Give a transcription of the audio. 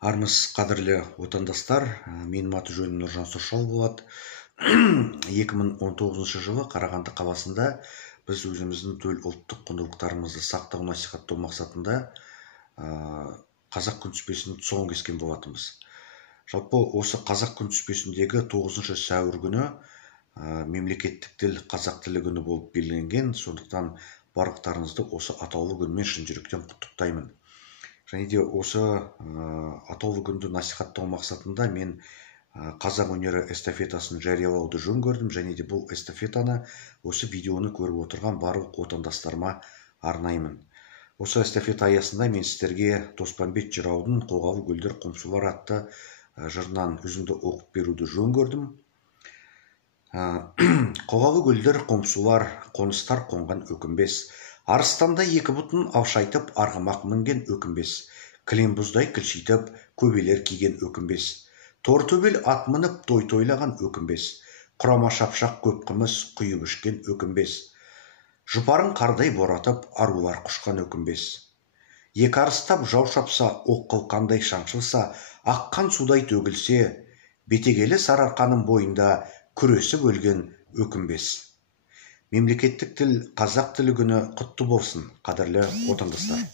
Армыс қадірлі отандастар, менің аты жөнім Нұржан Сұршал болады. 2019 жылы Қарағанды қаласында біз өзіміздің төл ұлттық құндылықтарымызды сақтау насихаттау мақсатында қазақ күнтізбесінің тұсауын кескен болатынбыз. Жалпы осы қазақ күнтізбесіндегі 9 сәуір күні мемлекеттік тіл қазақ тілі күні болып белгіленген. Сондықтан барлықтарыңызды осы атаулы күнмен шын жүректен құттықтаймын. Және де осы атаулы күнді насихаттау мақсатында мен қазақ өнері эстафетасын жариялауды жөн көрдім. Және де бұл эстафетаны осы видеоны көріп отырған барлық отандастарыма арнаймын. Осы эстафета аясында мен сіздерге Доспамбет жыраудың «Қолғабы гүлдер құмсулар» атты жырынан үзінді оқып беруді жөн көрдім. Қолғабы гүлдер құмсулар, қоныстар қонған өкінбес. Арыстанда екі бұтын алшайтып, арғымақ мінген өкінбес. Кілем бұздай кілшитіп, көбелер киген өкінбес. Тор төбел ат мініп, той-тойлаған өкінбес. Құрама шапшақ көп қымыз құйып ішкен өкінбес. Жұпарын қардай боратып, арулар құшқан өкінбес. Екі арыстап жау шапса, оқ қылқандай шаншылса, аққан судай төгілсе, бетегелі сарыарқаның бойында күресіп өлген өкінбес. Мемлекеттік тіл қазақ тілі күні құтты болсын, қадірлі отандастар.